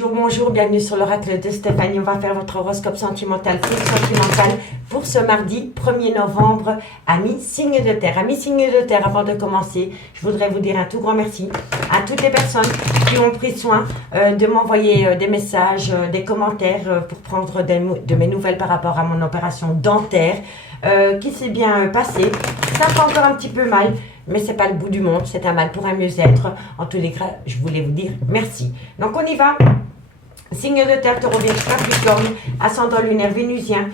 Bonjour, bienvenue sur l'oracle de Stéphanie. On va faire votre horoscope sentimental, pour ce mardi 1er novembre, amis signes de terre. Amis signes de terre, avant de commencer, je voudrais vous dire un tout grand merci à toutes les personnes qui ont pris soin de m'envoyer des messages, des commentaires pour prendre de mes nouvelles par rapport à mon opération dentaire qui s'est bien passée. Ça fait encore un petit peu mal, mais c'est pas le bout du monde, c'est un mal pour un mieux-être. En tous les cas, je voulais vous dire merci. Donc on y va. Signe de terre, taureau, vierge, capricorne, ascendant lunaire vénusien.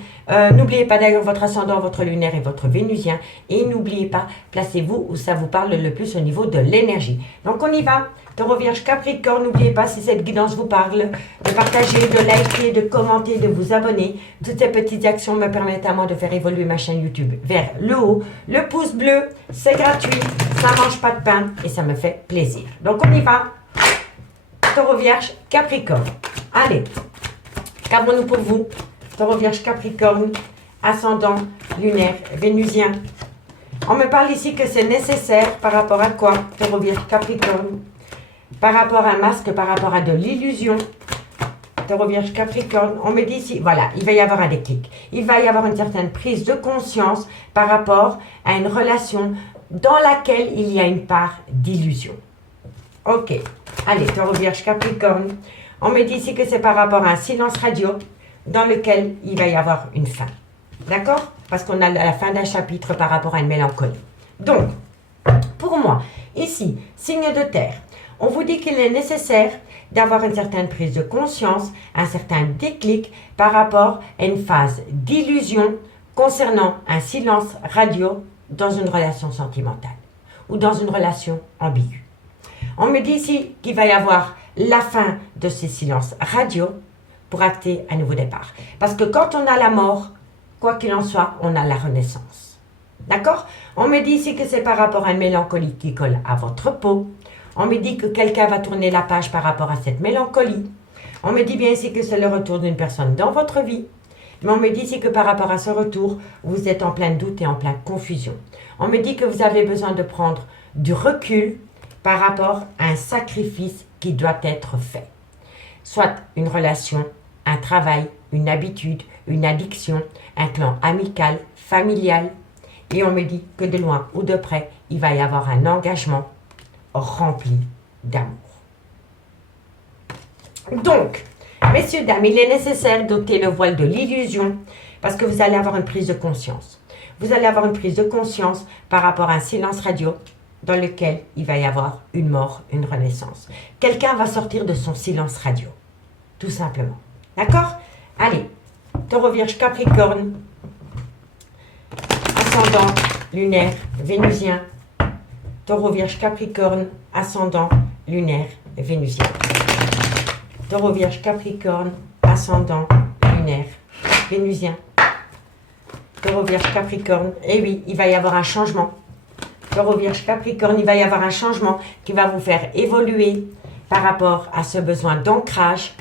N'oubliez pas d'ailleurs votre ascendant, votre lunaire et votre vénusien. Et n'oubliez pas, placez-vous où ça vous parle le plus au niveau de l'énergie. Donc on y va. Taureau, vierge, capricorne, n'oubliez pas, si cette guidance vous parle, de partager, de liker, de commenter, de vous abonner. Toutes ces petites actions me permettent à moi de faire évoluer ma chaîne YouTube vers le haut. Le pouce bleu, c'est gratuit, ça mange pas de pain et ça me fait plaisir. Donc on y va. Taureau, vierge, capricorne. Allez, qu'avons-nous pour vous? Taureau, vierge, capricorne, ascendant, lunaire, vénusien. On me parle ici que c'est nécessaire par rapport à quoi? Taureau, vierge, capricorne. Par rapport à un masque, par rapport à de l'illusion. Taureau, vierge, capricorne. On me dit ici, voilà, il va y avoir un déclic. Il va y avoir une certaine prise de conscience par rapport à une relation dans laquelle il y a une part d'illusion. Ok, allez, Taureau, vierge, capricorne. On me dit ici que c'est par rapport à un silence radio dans lequel il va y avoir une fin. D'accord? Parce qu'on a la fin d'un chapitre par rapport à une mélancolie. Donc, pour moi, ici, signe de terre, on vous dit qu'il est nécessaire d'avoir une certaine prise de conscience, un certain déclic par rapport à une phase d'illusion concernant un silence radio dans une relation sentimentale ou dans une relation ambiguë. On me dit ici qu'il va y avoir la fin de ces silences radio pour acter un nouveau départ. Parce que quand on a la mort, quoi qu'il en soit, on a la renaissance. D'accord? On me dit ici que c'est par rapport à une mélancolie qui colle à votre peau. On me dit que quelqu'un va tourner la page par rapport à cette mélancolie. On me dit bien ici que c'est le retour d'une personne dans votre vie. Mais on me dit ici que par rapport à ce retour, vous êtes en plein doute et en pleine confusion. On me dit que vous avez besoin de prendre du recul par rapport à un sacrifice qui doit être fait. Soit une relation, un travail, une habitude, une addiction, un clan amical, familial. Et on me dit que de loin ou de près, il va y avoir un engagement rempli d'amour. Donc, messieurs, dames, il est nécessaire d'ôter le voile de l'illusion parce que vous allez avoir une prise de conscience. Vous allez avoir une prise de conscience par rapport à un silence radio dans lequel il va y avoir une mort, une renaissance. Quelqu'un va sortir de son silence radio, tout simplement. D'accord? Allez, Taureau, vierge, capricorne, ascendant, lunaire, vénusien. Taureau, vierge, capricorne, ascendant, lunaire, vénusien. Taureau, vierge, capricorne, ascendant, lunaire, vénusien. Taureau, vierge, capricorne. Et oui, il va y avoir un changement. Taureau, vierge, capricorne, il va y avoir un changement qui va vous faire évoluer par rapport à ce besoin d'ancrage.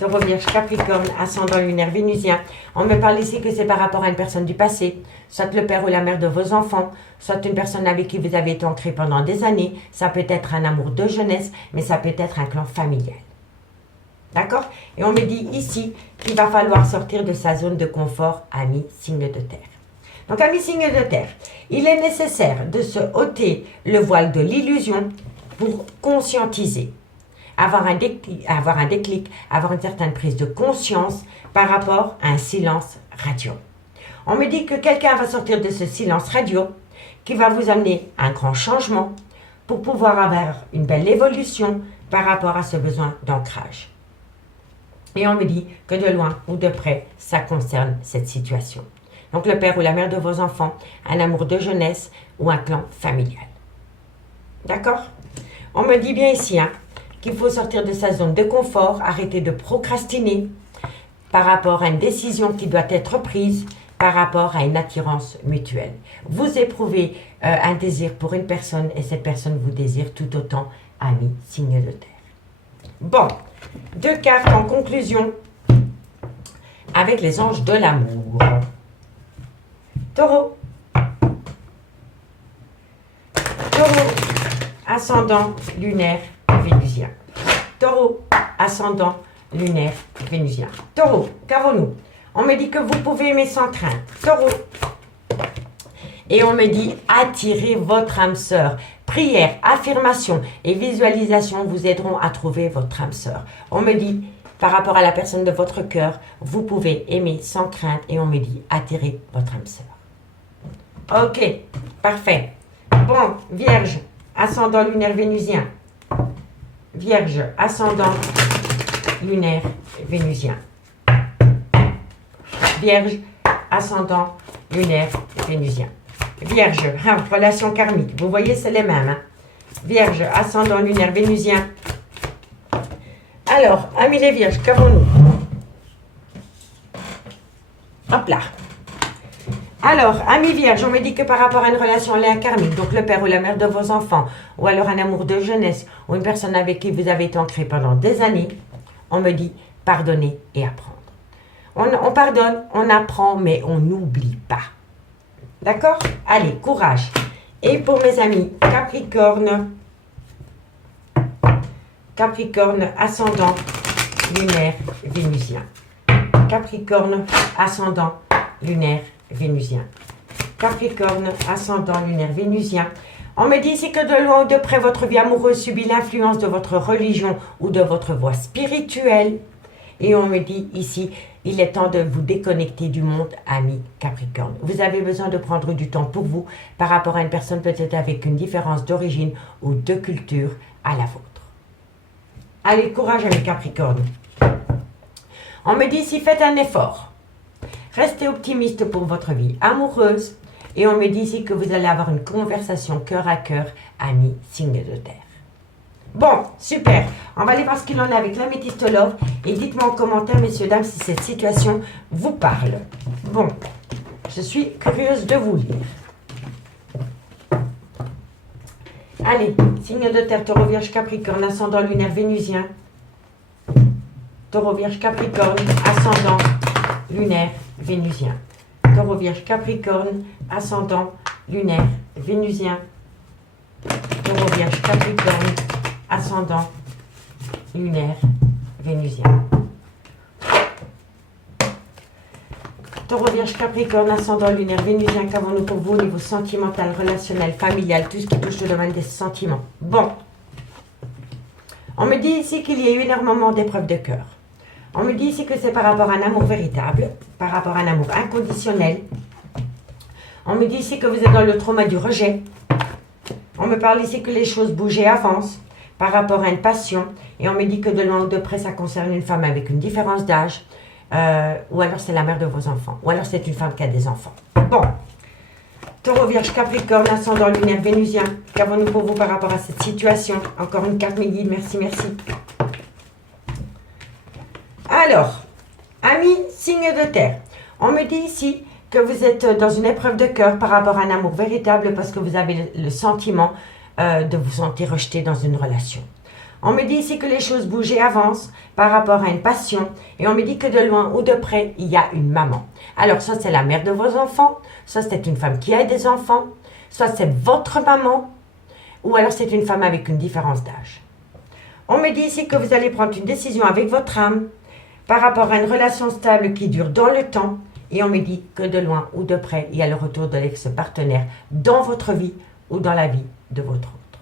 Taureau, vierge, capricorne, ascendant, lunaire, vénusien. On me parle ici que c'est par rapport à une personne du passé, soit le père ou la mère de vos enfants, soit une personne avec qui vous avez été ancré pendant des années. Ça peut être un amour de jeunesse, mais ça peut être un clan familial. D'accord? Et on me dit ici qu'il va falloir sortir de sa zone de confort, amis, signe de terre. Donc, amis signes de terre, il est nécessaire de se ôter le voile de l'illusion pour conscientiser, avoir un déclic, avoir une certaine prise de conscience par rapport à un silence radio. On me dit que quelqu'un va sortir de ce silence radio qui va vous amener à un grand changement pour pouvoir avoir une belle évolution par rapport à ce besoin d'ancrage. Et on me dit que de loin ou de près, ça concerne cette situation. Donc, le père ou la mère de vos enfants, un amour de jeunesse ou un clan familial. D'accord? On me dit bien ici qu'il faut sortir de sa zone de confort, arrêter de procrastiner par rapport à une décision qui doit être prise, par rapport à une attirance mutuelle. Vous éprouvez un désir pour une personne et cette personne vous désire tout autant, amis, signe de terre. Bon, 2 cartes en conclusion avec les anges de l'amour. Taureau. Taureau, ascendant lunaire vénusien. Taureau, ascendant lunaire vénusien. Taureau, qu'avons-nous? On me dit que vous pouvez aimer sans crainte. Taureau. Et on me dit attirez votre âme sœur. Prière, affirmation et visualisation vous aideront à trouver votre âme sœur. On me dit par rapport à la personne de votre cœur, vous pouvez aimer sans crainte et on me dit attirez votre âme sœur. Ok, parfait. Bon, Vierge, ascendant lunaire vénusien. Vierge, ascendant lunaire vénusien. Vierge, ascendant lunaire vénusien. Vierge, relation karmique. Vous voyez, c'est les mêmes. Hein? Vierge, ascendant lunaire vénusien. Alors, amis les vierges, qu'avons-nous? Hop là. Alors, amis vierges, on me dit que par rapport à une relation lien karmique, donc le père ou la mère de vos enfants, ou alors un amour de jeunesse, ou une personne avec qui vous avez été ancré pendant des années, on me dit pardonner et apprendre. On pardonne, on apprend, mais on n'oublie pas. D'accord? Allez, courage. Et pour mes amis, Capricorne, Capricorne, ascendant, lunaire, vénusien. Capricorne, ascendant, lunaire, vénusien. Capricorne, ascendant, lunaire, vénusien. On me dit ici que de loin ou de près, votre vie amoureuse subit l'influence de votre religion ou de votre voie spirituelle. Et on me dit ici, il est temps de vous déconnecter du monde, ami Capricorne. Vous avez besoin de prendre du temps pour vous par rapport à une personne peut-être avec une différence d'origine ou de culture à la vôtre. Allez, courage, ami Capricorne. On me dit ici, faites un effort. Restez optimiste pour votre vie amoureuse. Et on me dit ici que vous allez avoir une conversation cœur à cœur, ami signe de terre. Bon, super. On va aller voir ce qu'il en est avec l'améthyste love. Et dites-moi en commentaire, messieurs, dames, si cette situation vous parle. Bon, je suis curieuse de vous lire. Allez, signe de terre, taureau, vierge, capricorne, ascendant lunaire, vénusien. Taureau, vierge, capricorne, ascendant lunaire, vénusien. Taureau, vierge, capricorne, ascendant lunaire, vénusien. Taureau, vierge, capricorne, ascendant lunaire, vénusien. Taureau, vierge, capricorne, ascendant lunaire, vénusien. Qu'avons-nous pour vous au niveau sentimental, relationnel, familial, tout ce qui touche le domaine des sentiments? Bon. On me dit ici qu'il y a eu énormément d'épreuves de cœur. On me dit ici que c'est par rapport à un amour véritable, par rapport à un amour inconditionnel. On me dit ici que vous êtes dans le trauma du rejet. On me parle ici que les choses bougent et avancent par rapport à une passion. Et on me dit que de loin ou de près, ça concerne une femme avec une différence d'âge. Ou alors c'est la mère de vos enfants. Ou alors c'est une femme qui a des enfants. Bon. Taureau, vierge, capricorne, ascendant lunaire, vénusien. Qu'avons-nous pour vous par rapport à cette situation? Encore une carte, mes guides. Merci, merci. Alors, amis, signe de terre. On me dit ici que vous êtes dans une épreuve de cœur par rapport à un amour véritable parce que vous avez le sentiment de vous sentir rejeté dans une relation. On me dit ici que les choses bougent et avancent par rapport à une passion. Et on me dit que de loin ou de près, il y a une maman. Alors, soit c'est la mère de vos enfants, soit c'est une femme qui a des enfants, soit c'est votre maman, ou alors c'est une femme avec une différence d'âge. On me dit ici que vous allez prendre une décision avec votre âme par rapport à une relation stable qui dure dans le temps. Et on me dit que de loin ou de près, il y a le retour de l'ex-partenaire dans votre vie ou dans la vie de votre autre.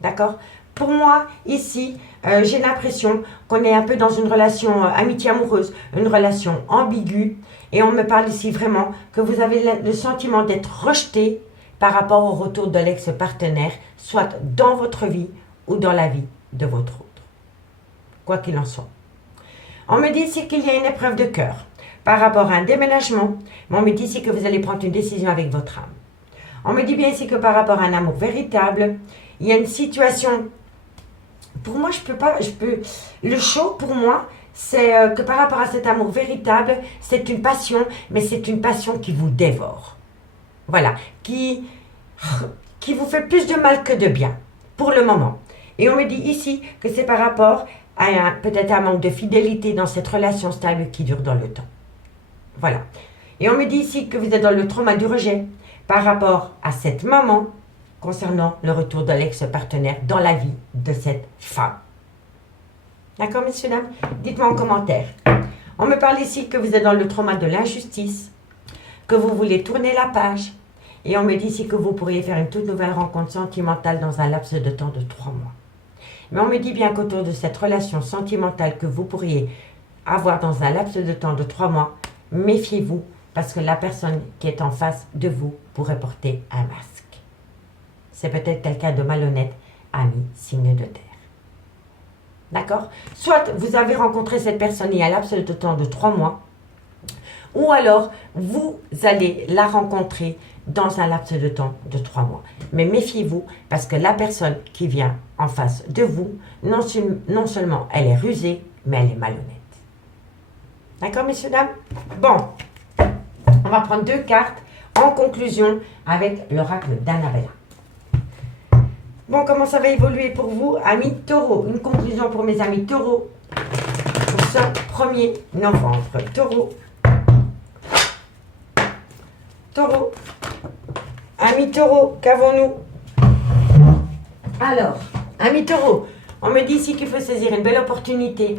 D'accord? Pour moi, ici, j'ai l'impression qu'on est un peu dans une relation amitié amoureuse, une relation ambiguë. Et on me parle ici vraiment que vous avez le sentiment d'être rejeté par rapport au retour de l'ex-partenaire, soit dans votre vie ou dans la vie de votre autre. Quoi qu'il en soit. On me dit ici qu'il y a une épreuve de cœur par rapport à un déménagement, mais on me dit ici que vous allez prendre une décision avec votre âme. On me dit bien ici que par rapport à un amour véritable, il y a une situation. Pour moi, le chaud, pour moi, c'est que par rapport à cet amour véritable, c'est une passion, mais c'est une passion qui vous dévore. Voilà, qui vous fait plus de mal que de bien, pour le moment. Et on me dit ici que c'est par rapport à peut-être un manque de fidélité dans cette relation stable qui dure dans le temps. Voilà. Et on me dit ici que vous êtes dans le trauma du rejet par rapport à cette maman concernant le retour de l'ex-partenaire dans la vie de cette femme. D'accord, messieurs, dames? Dites-moi en commentaire. On me parle ici que vous êtes dans le trauma de l'injustice, que vous voulez tourner la page. Et on me dit ici que vous pourriez faire une toute nouvelle rencontre sentimentale dans un laps de temps de 3 mois. Mais on me dit bien qu'autour de cette relation sentimentale que vous pourriez avoir dans un laps de temps de 3 mois, méfiez-vous parce que la personne qui est en face de vous pourrait porter un masque. C'est peut-être quelqu'un de malhonnête, ami, signe de terre. D'accord? Soit vous avez rencontré cette personne il y a un laps de temps de 3 mois, ou alors vous allez la rencontrer dans un laps de temps de 3 mois. Mais méfiez-vous parce que la personne qui vient en face de vous, non seulement elle est rusée, mais elle est malhonnête. D'accord, messieurs, dames? Bon, on va prendre 2 cartes en conclusion avec l'oracle d'Annabella. Bon, comment ça va évoluer pour vous, amis taureaux? Une conclusion pour mes amis taureaux pour ce 1er novembre. Taureau. Amis taureaux, qu'avons-nous? Alors, amis taureaux, on me dit ici qu'il faut saisir une belle opportunité.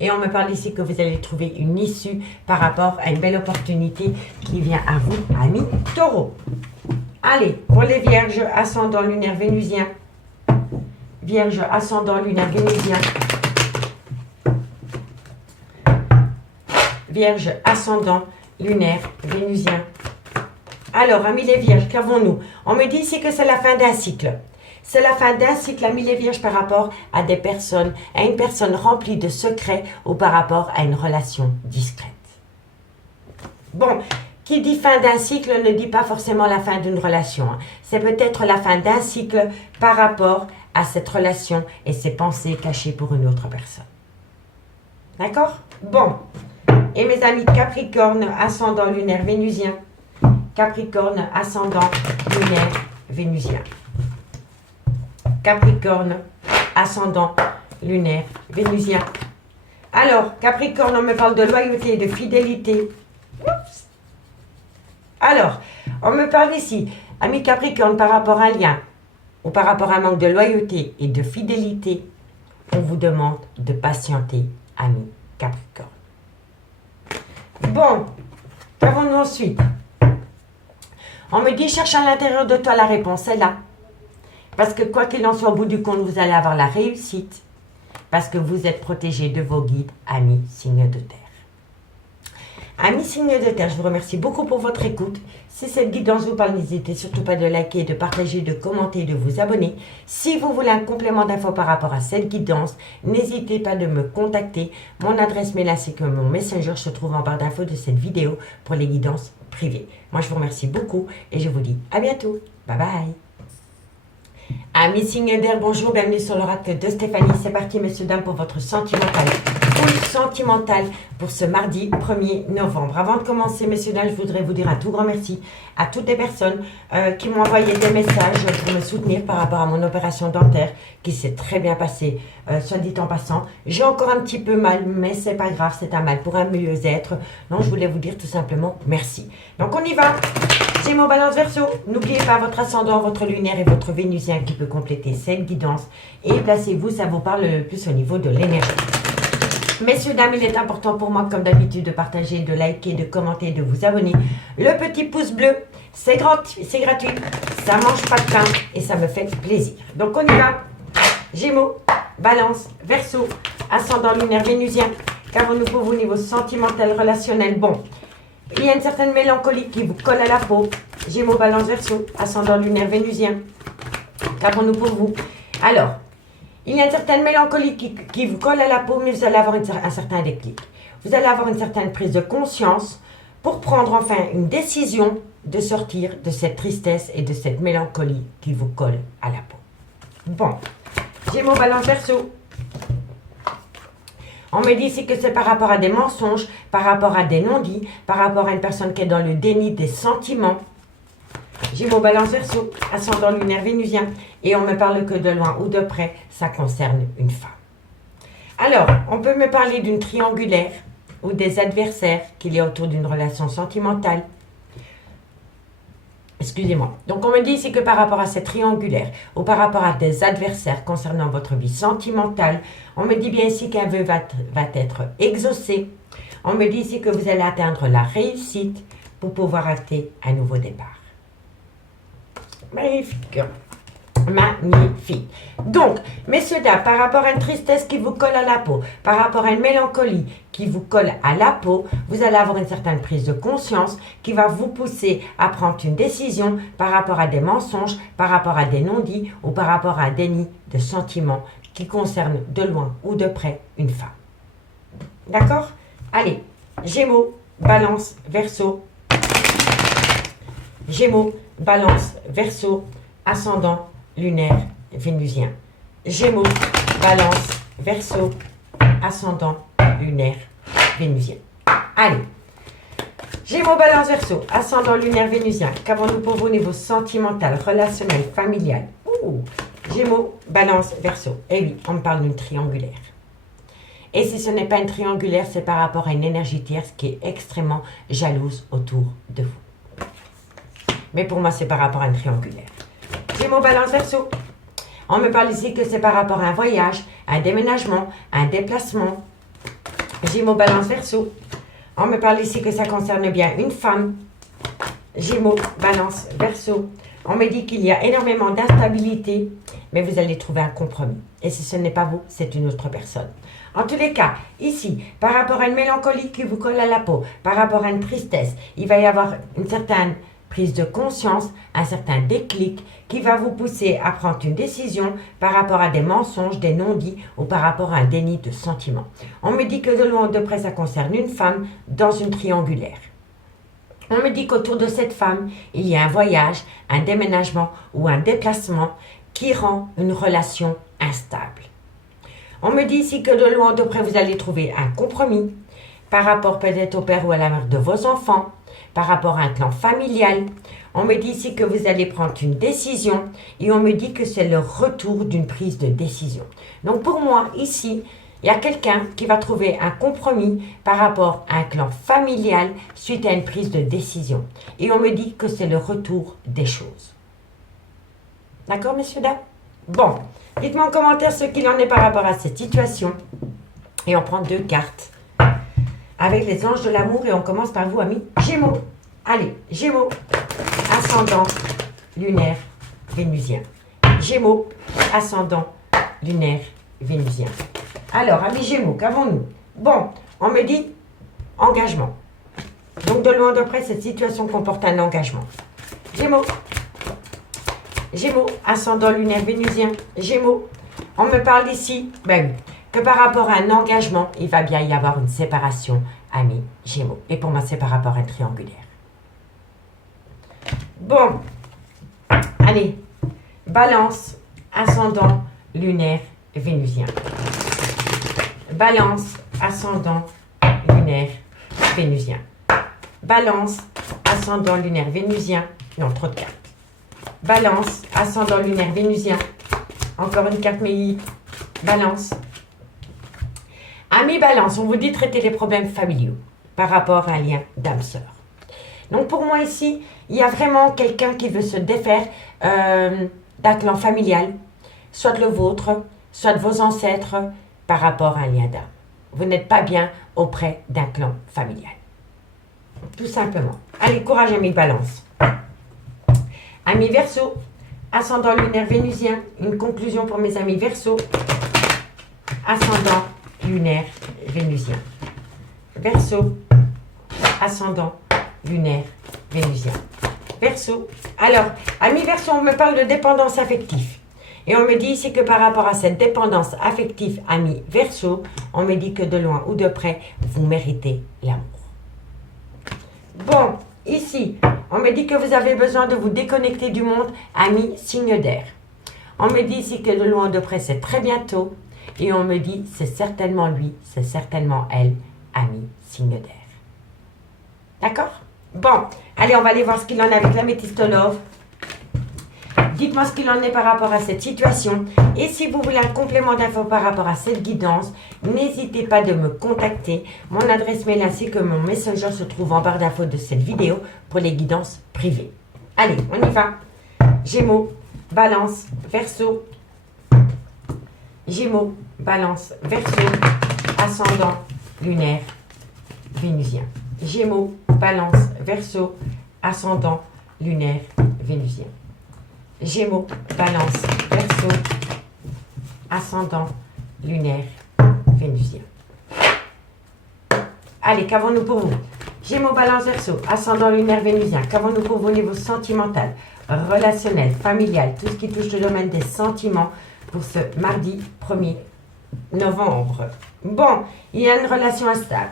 Et on me parle ici que vous allez trouver une issue par rapport à une belle opportunité qui vient à vous, amis taureaux. Allez, pour les vierges, ascendant lunaire vénusien. Vierge, ascendant lunaire vénusien. Vierge, ascendant lunaire vénusien. Alors, amis les vierges, qu'avons-nous? On me dit ici que c'est la fin d'un cycle. C'est la fin d'un cycle, amis les vierges, par rapport à des personnes, à une personne remplie de secrets ou par rapport à une relation discrète. Bon, qui dit fin d'un cycle ne dit pas forcément la fin d'une relation. C'est peut-être la fin d'un cycle par rapport à cette relation et ses pensées cachées pour une autre personne. D'accord? Bon. Et mes amis Capricorne, ascendant lunaire vénusien. Capricorne, ascendant lunaire vénusien. Capricorne, ascendant lunaire vénusien. Alors, Capricorne, on me parle de loyauté et de fidélité. Oups. Alors, on me parle ici, ami Capricorne, par rapport à un lien ou par rapport à un manque de loyauté et de fidélité, on vous demande de patienter, ami Capricorne. Bon, qu'avons-nous ensuite? On me dit, cherche à l'intérieur de toi la réponse, est là. Parce que quoi qu'il en soit, au bout du compte, vous allez avoir la réussite. Parce que vous êtes protégé de vos guides, amis signes de terre. Amis signes de terre, je vous remercie beaucoup pour votre écoute. Si cette guidance vous parle, n'hésitez surtout pas de liker, de partager, de commenter, de vous abonner. Si vous voulez un complément d'infos par rapport à cette guidance, n'hésitez pas de me contacter. Mon adresse mail ainsi que mon messenger se trouve en barre d'infos de cette vidéo pour les guidances privées. Moi, je vous remercie beaucoup et je vous dis à bientôt. Bye bye. Amis signes d'air, bonjour, bienvenue sur l'oracle de Stéphanie. C'est parti, messieurs, dames, pour votre sentimental. Full sentimental pour ce mardi 1er novembre. Avant de commencer, messieurs, dames, je voudrais vous dire un tout grand merci à toutes les personnes qui m'ont envoyé des messages pour me soutenir par rapport à mon opération dentaire qui s'est très bien passée, soit dit en passant. J'ai encore un petit peu mal, mais c'est pas grave, c'est un mal pour un mieux-être. Donc, je voulais vous dire tout simplement merci. Donc, on y va. Gémeaux, Balance, Verseau, n'oubliez pas votre ascendant, votre lunaire et votre vénusien qui peut compléter cette guidance. Et placez-vous, ça vous parle le plus au niveau de l'énergie. Messieurs, dames, il est important pour moi, comme d'habitude, de partager, de liker, de commenter, de vous abonner. Le petit pouce bleu, c'est gratuit, ça mange pas de pain et ça me fait plaisir. Donc, on y va. Gémeaux, Balance, Verseau, ascendant lunaire vénusien. Qu'avons-nous pour vous au niveau sentimental, relationnel? Bon. Il y a une certaine mélancolie qui vous colle à la peau. Gémeaux, Balance, Verseau, ascendant lunaire vénusien. Qu'avons-nous pour vous? Alors, il y a une certaine mélancolie qui vous colle à la peau, mais vous allez avoir un certain déclic. Vous allez avoir une certaine prise de conscience pour prendre enfin une décision de sortir de cette tristesse et de cette mélancolie qui vous colle à la peau. Bon, Gémeaux, Balance, Verseau. On me dit ici que c'est par rapport à des mensonges, par rapport à des non-dits, par rapport à une personne qui est dans le déni des sentiments. Gémeaux, Balance, Verseau, ascendant lunaire vénusien. Et on me parle que de loin ou de près, ça concerne une femme. Alors, on peut me parler d'une triangulaire ou des adversaires qu'il y a autour d'une relation sentimentale. Excusez-moi. Donc, on me dit ici que par rapport à cette triangulaire ou par rapport à des adversaires concernant votre vie sentimentale, on me dit bien ici qu'un vœu va être exaucé. On me dit ici que vous allez atteindre la réussite pour pouvoir acter un nouveau départ. Magnifique. Magnifique. Donc, messieurs, dames, par rapport à une tristesse qui vous colle à la peau, par rapport à une mélancolie qui vous colle à la peau, vous allez avoir une certaine prise de conscience qui va vous pousser à prendre une décision par rapport à des mensonges, par rapport à des non-dits ou par rapport à un déni de sentiments qui concerne de loin ou de près une femme. D'accord? Allez, Gémeaux, Balance, Verseau. Gémeaux, Balance, Verseau, ascendant lunaire vénusien. Gémeaux, Balance, Verseau, ascendant lunaire vénusien. Allez, Gémeaux, Balance, Verseau, ascendant lunaire vénusien. Qu'avons-nous pour vous au niveau sentimental, relationnel, familial? Gémeaux, Balance, Verseau. Eh oui, on me parle d'une triangulaire. Et si ce n'est pas une triangulaire, c'est par rapport à une énergie tierce qui est extrêmement jalouse autour de vous. Mais pour moi, c'est par rapport à une triangulaire. Gémeaux, Balance, Verseau. On me parle ici que c'est par rapport à un voyage, un déménagement, un déplacement. Gémeaux, Balance, Verseau. On me parle ici que ça concerne bien une femme. Gémeaux, Balance, Verseau. On me dit qu'il y a énormément d'instabilité, mais vous allez trouver un compromis. Et si ce n'est pas vous, c'est une autre personne. En tous les cas, ici, par rapport à une mélancolie qui vous colle à la peau, par rapport à une tristesse, il va y avoir une certaine prise de conscience, un certain déclic qui va vous pousser à prendre une décision par rapport à des mensonges, des non-dits ou par rapport à un déni de sentiments. On me dit que de loin ou de près, ça concerne une femme dans une triangulaire. On me dit qu'autour de cette femme, il y a un voyage, un déménagement ou un déplacement qui rend une relation instable. On me dit ici que de loin ou de près, vous allez trouver un compromis par rapport peut-être au père ou à la mère de vos enfants, par rapport à un clan familial. On me dit ici que vous allez prendre une décision et on me dit que c'est le retour d'une prise de décision. Donc pour moi, ici, il y a quelqu'un qui va trouver un compromis par rapport à un clan familial suite à une prise de décision. Et on me dit que c'est le retour des choses. D'accord, messieurs, dames? Bon, dites-moi en commentaire ce qu'il en est par rapport à cette situation. Et on prend 2 cartes avec les anges de l'amour et on commence par vous, amis Gémeaux. Allez, Gémeaux, ascendant lunaire vénusien. Gémeaux, ascendant lunaire vénusien. Alors, amis Gémeaux, qu'avons-nous? Bon, on me dit engagement. Donc, de loin de près, cette situation comporte un engagement. Gémeaux. Gémeaux, ascendant lunaire vénusien. Gémeaux, on me parle ici, que par rapport à un engagement, il va bien y avoir une séparation, amis Gémeaux. Et pour moi, c'est par rapport à un triangulaire. Bon, allez, Balance, ascendant lunaire vénusien. Balance, ascendant lunaire vénusien. Balance, ascendant lunaire vénusien. Non, trop de cartes. Balance, ascendant lunaire vénusien. Encore une carte, mais Balance. Amis Balance, on vous dit traiter les problèmes familiaux par rapport à un lien d'âme-sœur. Donc pour moi ici, il y a vraiment quelqu'un qui veut se défaire d'un clan familial, soit le vôtre, soit de vos ancêtres, par rapport à un lien d'âme. Vous n'êtes pas bien auprès d'un clan familial. Tout simplement. Allez, courage, amis Balance. Amis Verseau, ascendant lunaire vénusien. Une conclusion pour mes amis Verseau. Ascendant lunaire vénusien. Verseau, ascendant lunaire vénusien. Verseau. Alors, amis Verseau, on me parle de dépendance affective. Et on me dit ici que par rapport à cette dépendance affective, amis Verseau, on me dit que de loin ou de près, vous méritez l'amour. Bon, ici, on me dit que vous avez besoin de vous déconnecter du monde, amis signe d'air. On me dit ici que de loin ou de près, c'est très bientôt. Et on me dit, c'est certainement lui, c'est certainement elle, amis signe d'air. D'accord? Bon, allez, on va aller voir ce qu'il en est avec l'améthyste love. Dites-moi ce qu'il en est par rapport à cette situation. Et si vous voulez un complément d'infos par rapport à cette guidance, n'hésitez pas de me contacter. Mon adresse mail ainsi que mon messenger se trouve en barre d'infos de cette vidéo pour les guidances privées. Allez, on y va. Gémeaux, Balance, Verseau. Gémeaux, Balance, Verseau, ascendant, lunaire, vénusien. Gémeaux, Balance, Verseau, ascendant, lunaire, vénusien. Gémeaux, Balance, Verseau, ascendant, lunaire, vénusien. Allez, qu'avons-nous pour vous? Gémeaux, Balance, Verseau, ascendant, lunaire, vénusien. Qu'avons-nous pour vous au niveau sentimental, relationnel, familial, tout ce qui touche le domaine des sentiments pour ce mardi 1er novembre. Bon, il y a une relation instable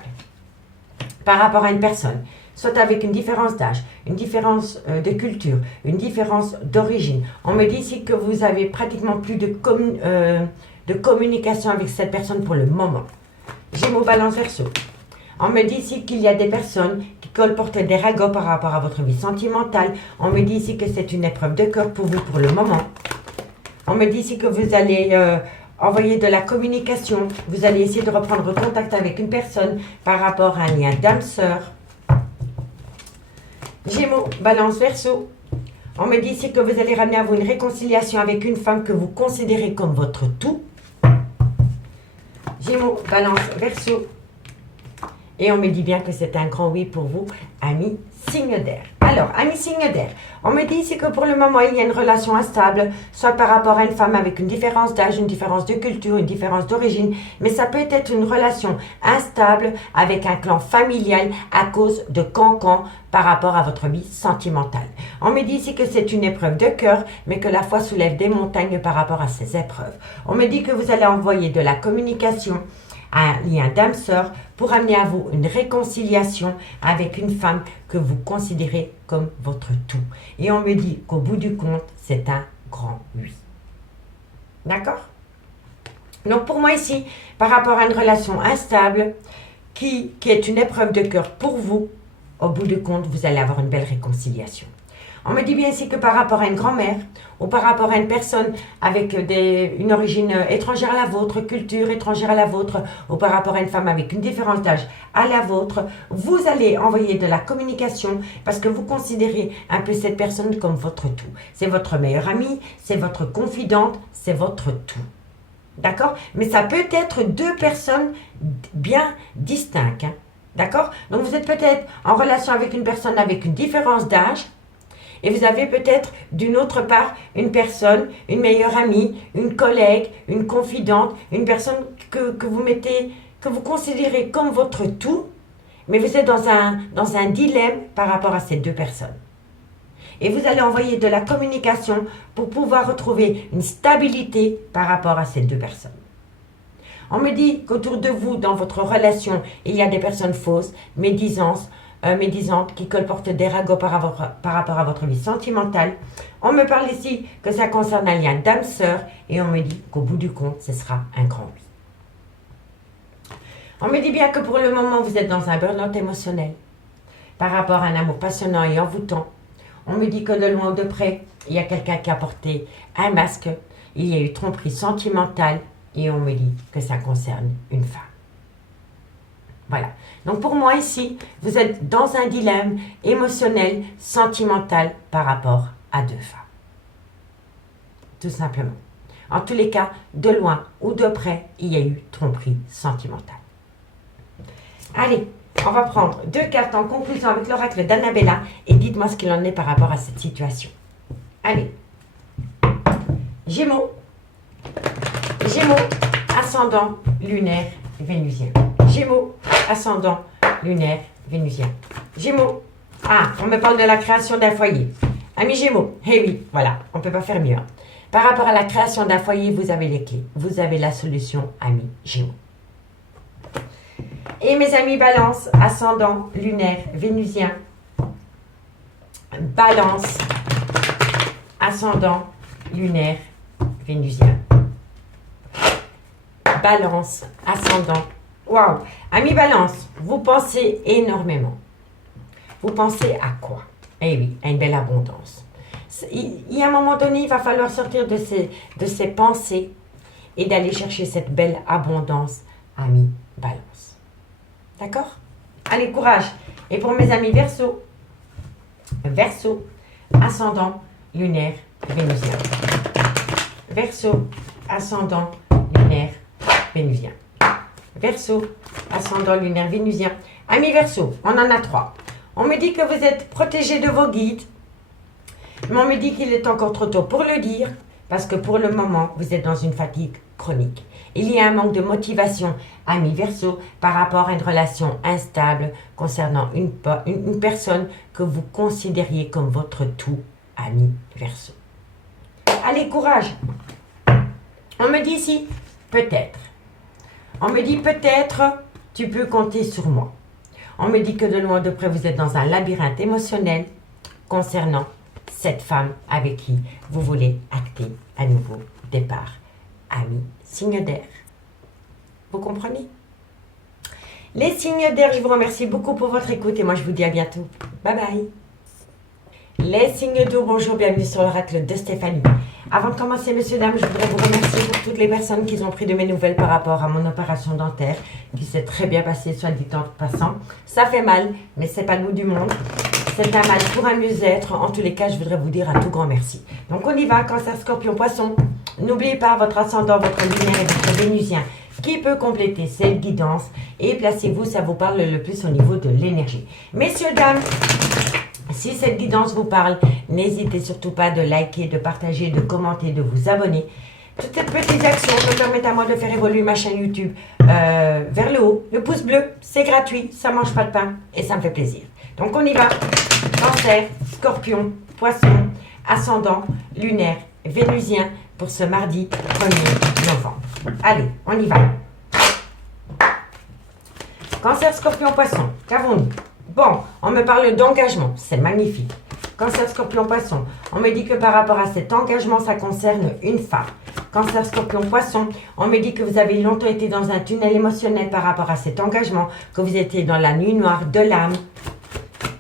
par rapport à une personne, soit avec une différence d'âge, une différence de culture, une différence d'origine. On me dit ici que vous avez pratiquement plus de communication avec cette personne pour le moment. Gémeaux, Balance, Verseau. On me dit ici qu'il y a des personnes qui colportent des ragots par rapport à votre vie sentimentale. On me dit ici que c'est une épreuve de cœur pour vous pour le moment. On me dit ici que vous allez envoyer de la communication. Vous allez essayer de reprendre contact avec une personne par rapport à un lien d'âme-sœur. Gémeaux, Balance, Verseau. On me dit ici que vous allez ramener à vous une réconciliation avec une femme que vous considérez comme votre tout. Gémeaux, Balance, Verseau. Et on me dit bien que c'est un grand oui pour vous, amis signe d'air. Alors, amis signe d'air, on me dit ici que pour le moment, il y a une relation instable, soit par rapport à une femme avec une différence d'âge, une différence de culture, une différence d'origine, mais ça peut être une relation instable avec un clan familial à cause de cancan par rapport à votre vie sentimentale. On me dit ici que c'est une épreuve de cœur, mais que la foi soulève des montagnes par rapport à ces épreuves. On me dit que vous allez envoyer de la communication, un lien d'âme-sœur pour amener à vous une réconciliation avec une femme que vous considérez comme votre tout. Et on me dit qu'au bout du compte, c'est un grand oui. D'accord? Donc pour moi ici, par rapport à une relation instable, qui est une épreuve de cœur pour vous, au bout du compte, vous allez avoir une belle réconciliation. On me dit bien ici que par rapport à une grand-mère ou par rapport à une personne avec une origine étrangère à la vôtre, culture étrangère à la vôtre, ou par rapport à une femme avec une différence d'âge à la vôtre, vous allez envoyer de la communication parce que vous considérez un peu cette personne comme votre tout. C'est votre meilleure amie, c'est votre confidente, c'est votre tout. D'accord? Mais ça peut être deux personnes bien distinctes. Hein? D'accord? Donc vous êtes peut-être en relation avec une personne avec une différence d'âge, et vous avez peut-être d'une autre part une personne, une meilleure amie, une collègue, une confidente, une personne que vous considérez comme votre tout, mais vous êtes dans un dilemme par rapport à ces deux personnes. Et vous allez envoyer de la communication pour pouvoir retrouver une stabilité par rapport à ces deux personnes. On me dit qu'autour de vous, dans votre relation, il y a des personnes fausses, médisantes, qui colportent des ragots par rapport à votre vie sentimentale. On me parle ici que ça concerne un lien d'âme-sœur et on me dit qu'au bout du compte, ce sera un grand oui. On me dit bien que pour le moment, vous êtes dans un burn-out émotionnel par rapport à un amour passionnant et envoûtant. On me dit que de loin ou de près, il y a quelqu'un qui a porté un masque, il y a eu tromperie sentimentale et on me dit que ça concerne une femme. Voilà. Donc pour moi ici, vous êtes dans un dilemme émotionnel, sentimental par rapport à deux femmes. Tout simplement. En tous les cas, de loin ou de près, il y a eu tromperie sentimentale. Allez, on va prendre deux cartes en conclusion avec l'oracle d'Annabella et dites-moi ce qu'il en est par rapport à cette situation. Allez. Gémeaux. Gémeaux, ascendant, lunaire, vénusien. Gémeaux, ascendant, lunaire, vénusien. Gémeaux. Ah, on me parle de la création d'un foyer. Amis Gémeaux, eh oui, voilà, on ne peut pas faire mieux. Hein. Par rapport à la création d'un foyer, vous avez les clés. Vous avez la solution, amis Gémeaux. Et mes amis Balance, ascendant, lunaire, vénusien. Balance, ascendant, lunaire, vénusien. Balance, ascendant. Waouh! Amis Balance, vous pensez énormément. Vous pensez à quoi? Eh oui, à une belle abondance. Il y a un moment donné, il va falloir sortir de ces pensées et d'aller chercher cette belle abondance, amis Balance. D'accord? Allez, courage! Et pour mes amis Verseau, Verseau, ascendant, lunaire, vénusien. Verseau, ascendant, lunaire, vénusien. Verseau, ascendant, lunaire, vénusien. Amis Verseau, on en a 3. On me dit que vous êtes protégé de vos guides. Mais on me dit qu'il est encore trop tôt pour le dire, parce que pour le moment, vous êtes dans une fatigue chronique. Il y a un manque de motivation, amis Verseau, par rapport à une relation instable concernant une personne que vous considériez comme votre tout, ami Verseau. Allez, courage. On me dit ici, peut-être. On me dit peut-être, tu peux compter sur moi. On me dit que de loin de près, vous êtes dans un labyrinthe émotionnel concernant cette femme avec qui vous voulez acter un nouveau départ. Amis, signe d'air. Vous comprenez? Les signes d'air, je vous remercie beaucoup pour votre écoute et moi je vous dis à bientôt. Bye bye. Les signes d'eau, bonjour, bienvenue sur l'oracle de Stéphanie. Avant de commencer, messieurs, dames, je voudrais vous remercier pour toutes les personnes qui ont pris de mes nouvelles par rapport à mon opération dentaire, qui s'est très bien passée, soit dit en passant. Ça fait mal, mais c'est pas le bout du monde. C'est un mal pour un mieux-être. En tous les cas, je voudrais vous dire un tout grand merci. Donc on y va, Cancer, Scorpion, Poisson. N'oubliez pas votre ascendant, votre lunaire et votre vénusien qui peut compléter cette guidance. Et placez-vous, ça vous parle le plus au niveau de l'énergie. Messieurs, dames, si cette guidance vous parle, n'hésitez surtout pas de liker, de partager, de commenter, de vous abonner. Toutes ces petites actions me permettent à moi de faire évoluer ma chaîne YouTube vers le haut. Le pouce bleu, c'est gratuit, ça ne mange pas de pain et ça me fait plaisir. Donc on y va. Cancer, Scorpion, Poisson, ascendant, lunaire, vénusien pour ce mardi 1er novembre. Allez, on y va. Cancer, Scorpion, Poisson, qu'avons-nous? Bon, on me parle d'engagement, c'est magnifique. Cancer, Scorpion, Poisson, on me dit que par rapport à cet engagement, ça concerne une femme. Cancer, Scorpion, Poisson, on me dit que vous avez longtemps été dans un tunnel émotionnel par rapport à cet engagement, que vous étiez dans la nuit noire de l'âme.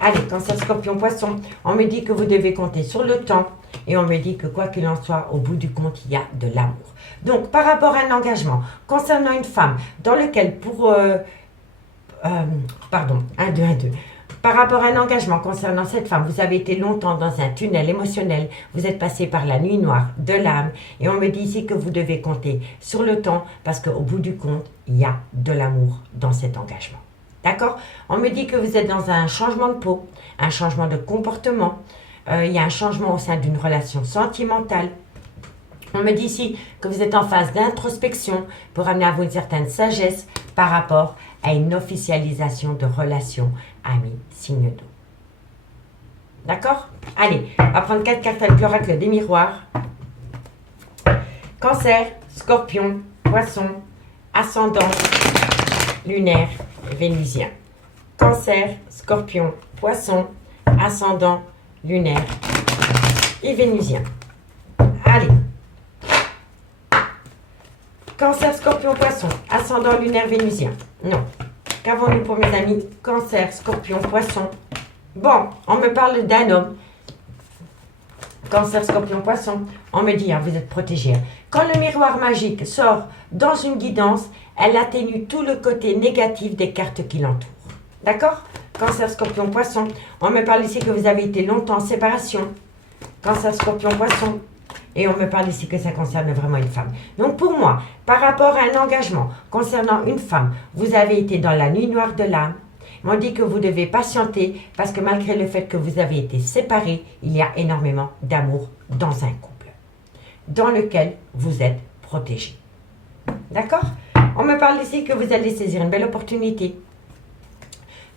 Allez, Cancer, Scorpion, Poisson, on me dit que vous devez compter sur le temps et on me dit que quoi qu'il en soit, au bout du compte, il y a de l'amour. Donc, par rapport à un engagement concernant une femme dans lequel Par rapport à un engagement concernant cette femme, vous avez été longtemps dans un tunnel émotionnel, vous êtes passé par la nuit noire de l'âme et on me dit ici que vous devez compter sur le temps parce qu'au bout du compte, il y a de l'amour dans cet engagement. D'accord? On me dit que vous êtes dans un changement de peau, un changement de comportement, il y a un changement au sein d'une relation sentimentale. On me dit ici que vous êtes en phase d'introspection pour amener à vous une certaine sagesse par rapport à une officialisation de relation amis signe d'eau. D'accord? Allez, on va prendre 4 cartes avec l'oracle des miroirs. Cancer, Scorpion, Poisson, ascendant, lunaire, vénusien. Cancer, Scorpion, Poisson, ascendant, lunaire et vénusien. Allez. Cancer, Scorpion, Poisson, ascendant, lunaire, vénusien. Non. Qu'avons-nous pour mes amis? Cancer, Scorpion, Poisson. Bon, on me parle d'un homme. Cancer, Scorpion, Poisson. On me dit, hein, vous êtes protégé. Quand le miroir magique sort dans une guidance, elle atténue tout le côté négatif des cartes qui l'entourent. D'accord? Cancer, Scorpion, Poisson. On me parle ici que vous avez été longtemps en séparation. Cancer, Scorpion, Poisson. Et on me parle ici que ça concerne vraiment une femme. Donc pour moi, par rapport à un engagement concernant une femme, vous avez été dans la nuit noire de l'âme. On dit que vous devez patienter parce que malgré le fait que vous avez été séparés, il y a énormément d'amour dans un couple dans lequel vous êtes protégé. D'accord? On me parle ici que vous allez saisir une belle opportunité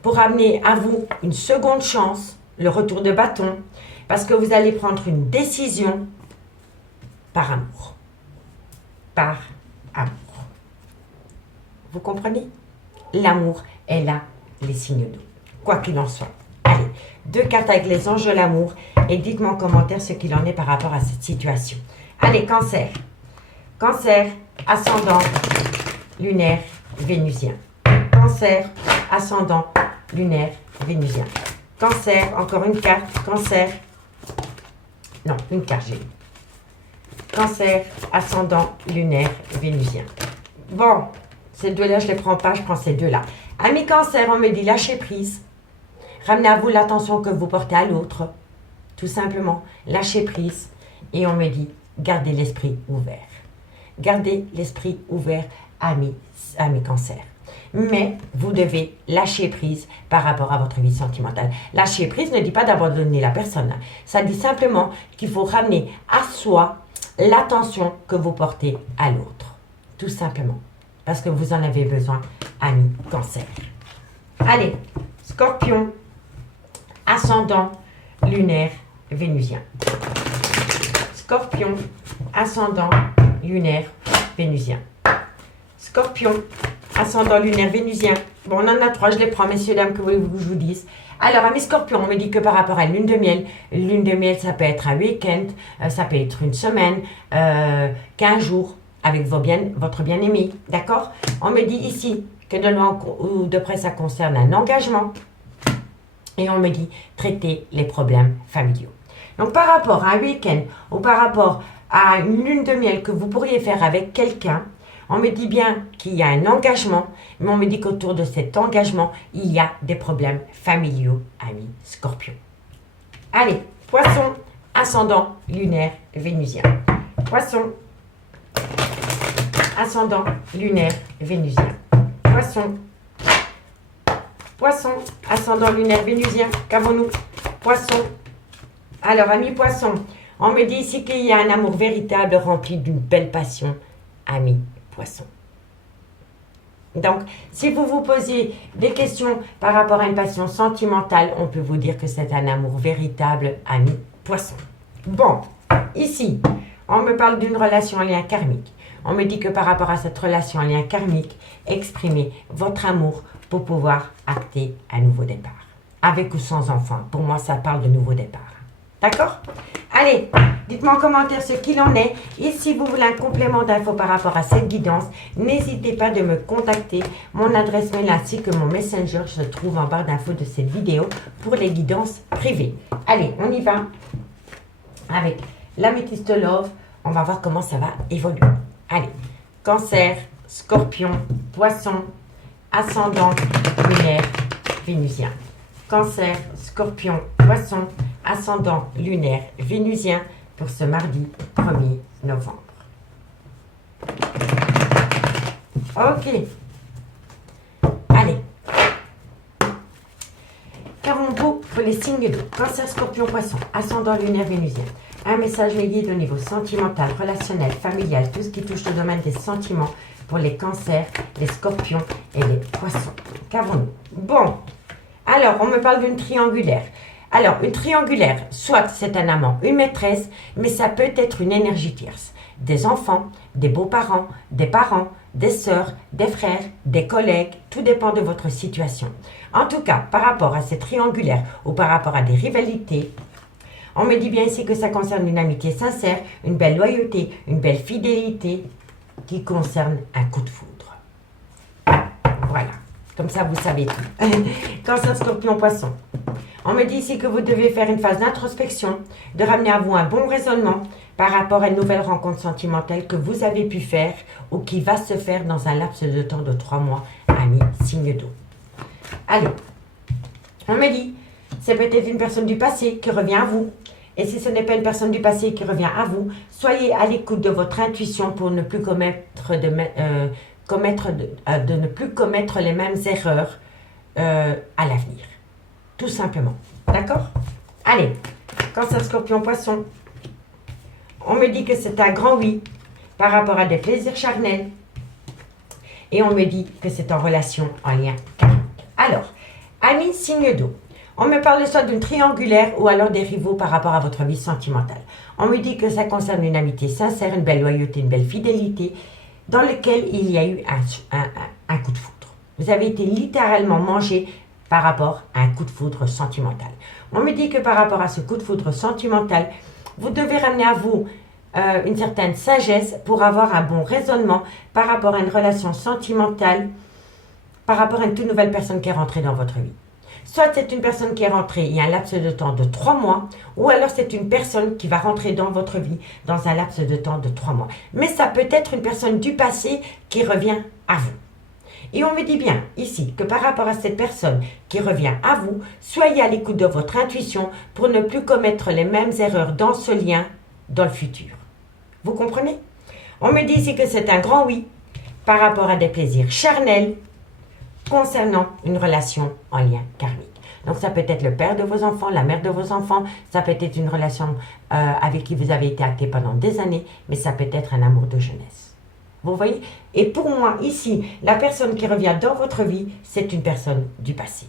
pour amener à vous une seconde chance, le retour de bâton, parce que vous allez prendre une décision par amour. Par amour. Vous comprenez? L'amour est là, les signes d'eau. Quoi qu'il en soit. Allez, 2 cartes avec les anges de l'amour et dites-moi en commentaire ce qu'il en est par rapport à cette situation. Allez, Cancer. Cancer, ascendant, lunaire, vénusien. Cancer, ascendant, lunaire, vénusien. Cancer, encore une carte. Cancer. Non, une carte, j'ai eu. Cancer, ascendant, lunaire, vénusien. Bon, ces deux-là, je ne les prends pas, je prends ces deux-là. Amis Cancer, on me dit lâcher prise. Ramenez à vous l'attention que vous portez à l'autre. tout simplement lâcher prise et on me dit gardez l'esprit ouvert. Gardez l'esprit ouvert, amis cancers. Mais vous devez lâcher prise par rapport à votre vie sentimentale. Lâcher prise ne dit pas d'abandonner la personne. Ça dit simplement qu'il faut ramener à soi l'attention que vous portez à l'autre. Tout simplement. Parce que vous en avez besoin, amis cancer. Allez, scorpion, ascendant lunaire vénusien. Scorpion, ascendant lunaire vénusien. Scorpion, ascendant lunaire vénusien. Bon, on en a 3, je les prends, messieurs, dames, que voulez-vous que je vous dise. Alors, amis scorpions, on me dit que par rapport à lune de miel, ça peut être un week-end, ça peut être une semaine, 15 jours avec votre bien-aimé, d'accord? On me dit ici que de loin ou de près, ça concerne un engagement. Et on me dit traiter les problèmes familiaux. Donc, par rapport à un week-end ou par rapport à une lune de miel que vous pourriez faire avec quelqu'un, on me dit bien qu'il y a un engagement, mais on me dit qu'autour de cet engagement, il y a des problèmes familiaux, amis scorpions. Allez, poisson, ascendant lunaire vénusien. Poisson, ascendant lunaire vénusien. Poisson, poisson, ascendant lunaire vénusien. Qu'avons-nous? Poisson. Alors, amis poissons, on me dit ici qu'il y a un amour véritable rempli d'une belle passion, amis poissons. Donc, si vous vous posez des questions par rapport à une passion sentimentale, on peut vous dire que c'est un amour véritable, amis poissons. Bon, ici, on me parle d'une relation en lien karmique. On me dit que par rapport à cette relation en lien karmique, exprimez votre amour pour pouvoir acter un nouveau départ. Avec ou sans enfant, pour moi, ça parle de nouveau départ. D'accord? Allez, dites-moi en commentaire ce qu'il en est. Et si vous voulez un complément d'infos par rapport à cette guidance, n'hésitez pas de me contacter. Mon adresse mail ainsi que mon messenger se trouve en barre d'infos de cette vidéo pour les guidances privées. Allez, on y va avec l'améthyste love. On va voir comment ça va évoluer. Allez, cancer, scorpion, poisson, ascendant lunaire vénusien. Cancer, scorpion, poisson, ascendant lunaire vénusien pour ce mardi 1er novembre. Ok. Allez. Qu'avons-vous pour les signes d'eau? Cancer, scorpion, poisson, ascendant lunaire vénusien. Un message guide au niveau sentimental, relationnel, familial, tout ce qui touche au domaine des sentiments pour les cancers, les scorpions et les poissons. Qu'avons-nous? Bon. Alors, on me parle d'une triangulaire. Alors, une triangulaire, soit c'est un amant, une maîtresse, mais ça peut être une énergie tierce. Des enfants, des beaux-parents, des sœurs, des frères, des collègues, tout dépend de votre situation. En tout cas, par rapport à ces triangulaires ou par rapport à des rivalités, on me dit bien ici que ça concerne une amitié sincère, une belle loyauté, une belle fidélité qui concerne un coup de foudre. Voilà. Comme ça, vous savez tout. Cancer, scorpion, poisson. On me dit ici que vous devez faire une phase d'introspection, de ramener à vous un bon raisonnement par rapport à une nouvelle rencontre sentimentale que vous avez pu faire ou qui va se faire dans un laps de temps de 3 mois, amis, signe d'eau. Allez, on me dit, c'est peut-être une personne du passé qui revient à vous. Et si ce n'est pas une personne du passé qui revient à vous, soyez à l'écoute de votre intuition pour ne plus commettre ne plus commettre les mêmes erreurs à l'avenir. Tout simplement. D'accord? Allez, cancer, scorpion, poisson. On me dit que c'est un grand oui par rapport à des plaisirs charnels. Et on me dit que c'est en relation, en lien karmique. Alors, amis, signe d'eau. On me parle soit d'une triangulaire ou alors des rivaux par rapport à votre vie sentimentale. On me dit que ça concerne une amitié sincère, une belle loyauté, une belle fidélité, dans lequel il y a eu un coup de foudre. Vous avez été littéralement mangé par rapport à un coup de foudre sentimental. On me dit que par rapport à ce coup de foudre sentimental, vous devez ramener à vous une certaine sagesse pour avoir un bon raisonnement par rapport à une relation sentimentale, par rapport à une toute nouvelle personne qui est rentrée dans votre vie. Soit c'est une personne qui est rentrée il y a un laps de temps de 3 mois, ou alors c'est une personne qui va rentrer dans votre vie dans un laps de temps de 3 mois. Mais ça peut être une personne du passé qui revient à vous. Et on me dit bien ici que par rapport à cette personne qui revient à vous, soyez à l'écoute de votre intuition pour ne plus commettre les mêmes erreurs dans ce lien dans le futur. Vous comprenez? On me dit ici que c'est un grand oui par rapport à des plaisirs charnels concernant une relation en lien karmique. Donc ça peut être le père de vos enfants, la mère de vos enfants, ça peut être une relation avec qui vous avez été acté pendant des années, mais ça peut être un amour de jeunesse. Vous voyez? Et pour moi, ici, la personne qui revient dans votre vie, c'est une personne du passé.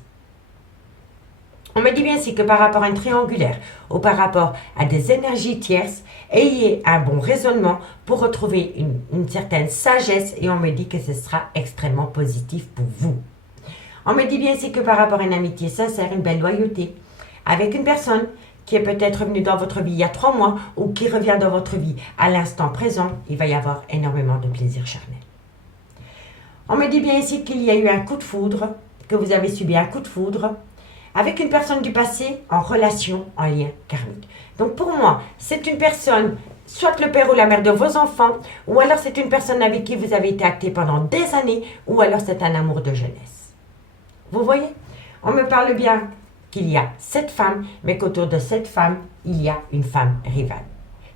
On me dit bien ici que par rapport à une triangulaire ou par rapport à des énergies tierces, ayez un bon raisonnement pour retrouver une certaine sagesse et on me dit que ce sera extrêmement positif pour vous. On me dit bien ici que par rapport à une amitié sincère, une belle loyauté, avec une personne qui est peut-être venue dans votre vie il y a 3 mois ou qui revient dans votre vie à l'instant présent, il va y avoir énormément de plaisir charnel. On me dit bien ici qu'il y a eu un coup de foudre, que vous avez subi un coup de foudre, avec une personne du passé en relation, en lien karmique. Donc pour moi, c'est une personne, soit le père ou la mère de vos enfants, ou alors c'est une personne avec qui vous avez été acté pendant des années, ou alors c'est un amour de jeunesse. Vous voyez? On me parle bien qu'il y a cette femme, mais qu'autour de cette femme, il y a une femme rivale.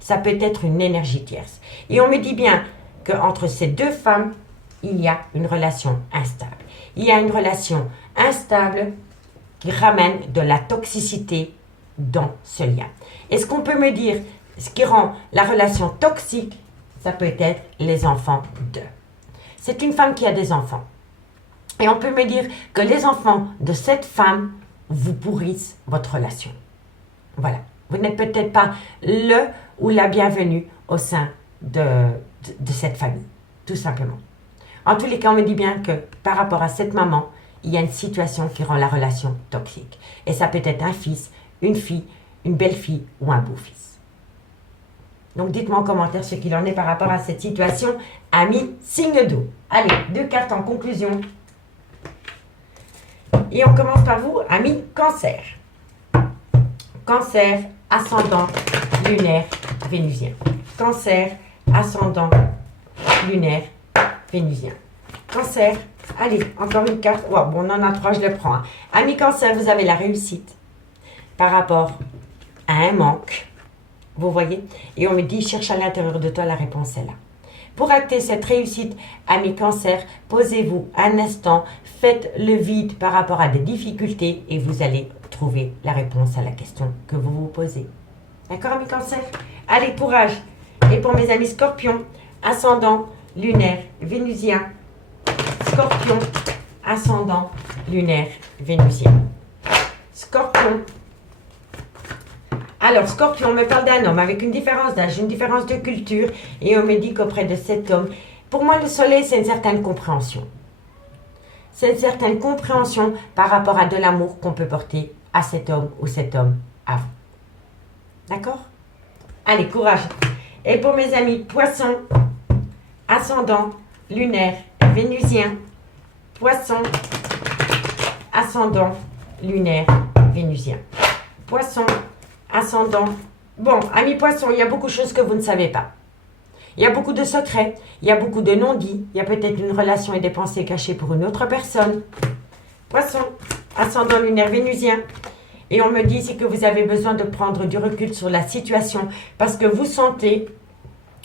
Ça peut être une énergie tierce. Et on me dit bien qu'entre ces deux femmes, il y a une relation instable. Il y a une relation instable qui ramène de la toxicité dans ce lien. Est-ce qu'on peut me dire ce qui rend la relation toxique? Ça peut être les enfants d'eux. C'est une femme qui a des enfants. Et on peut me dire que les enfants de cette femme vous pourrissent votre relation. Voilà. Vous n'êtes peut-être pas le ou la bienvenue au sein de cette famille, tout simplement. En tous les cas, on me dit bien que par rapport à cette maman, il y a une situation qui rend la relation toxique. Et ça peut être un fils, une fille, une belle-fille ou un beau-fils. Donc dites-moi en commentaire ce qu'il en est par rapport à cette situation. Amis, signe d'eau. Allez, 2 cartes en conclusion. Et on commence par vous, amis Cancer. Cancer, ascendant, lunaire, vénusien. Cancer, ascendant, lunaire, vénusien. Cancer, allez, encore une carte. Wow, bon, on en a 3, je le prends. Amis Cancer, vous avez la réussite par rapport à un manque. Vous voyez? Et on me dit, cherche à l'intérieur de toi, la réponse est là. Pour acter cette réussite, amis Cancer, posez-vous un instant, faites le vide par rapport à des difficultés et vous allez trouver la réponse à la question que vous vous posez. D'accord, amis Cancer? Allez, courage! Et pour mes amis Scorpions, ascendant, lunaire, vénusien. Scorpion, ascendant, lunaire, vénusien. Scorpion. Alors, Scorpion, on me parle d'un homme avec une différence d'âge, une différence de culture, et on me dit qu'auprès de cet homme, pour moi, le soleil, c'est une certaine compréhension. C'est une certaine compréhension par rapport à de l'amour qu'on peut porter à cet homme ou cet homme à vous. D'accord? Allez, courage! Et pour mes amis Poissons, ascendant, lunaire, vénusien. Poisson, ascendant, lunaire, vénusien. Poisson, ascendant. Bon, amis Poissons, il y a beaucoup de choses que vous ne savez pas. Il y a beaucoup de secrets, il y a beaucoup de non-dits, il y a peut-être une relation et des pensées cachées pour une autre personne. Poisson, ascendant, lunaire, vénusien. Et on me dit ici que vous avez besoin de prendre du recul sur la situation parce que vous sentez